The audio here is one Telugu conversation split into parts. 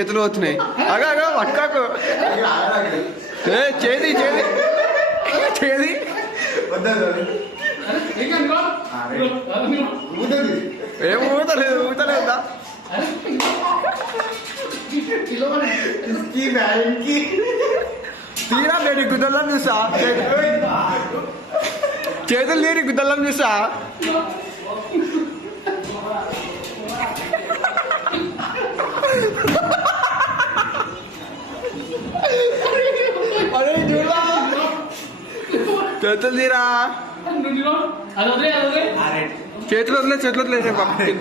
చేతులు వస్తున్నాయి. అగా అగా పట్టుకోకు. చేది చేది చేది ఏం ఊతలేదు ఊతలేదా? తీరా లేని గుద్దల్లం చూసా, చేతులు లేని గుద్దల్లం చూసా. అరే చూడా చేతులు తీరా, చేతులు వదిలే చేతులు వదిలే పక్కకి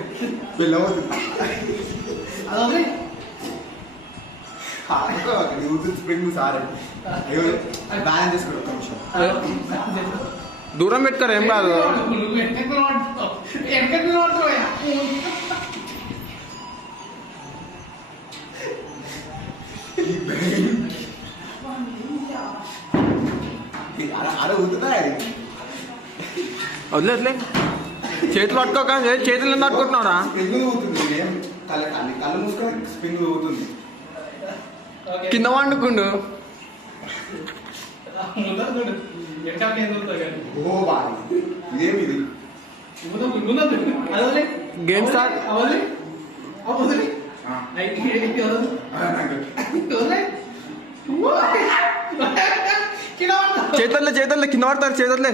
దూరం పెట్టుకోరు ఏం కాదు. వదిలే వదిలే చేతులు పట్టుకోక, చేతులు ఎందుకు పట్టుకుంటున్నావురా? కింద వండుకుండు. Game start. చేతుల్లో చేతుల్లో కింద పడతారు చేతుల్లో.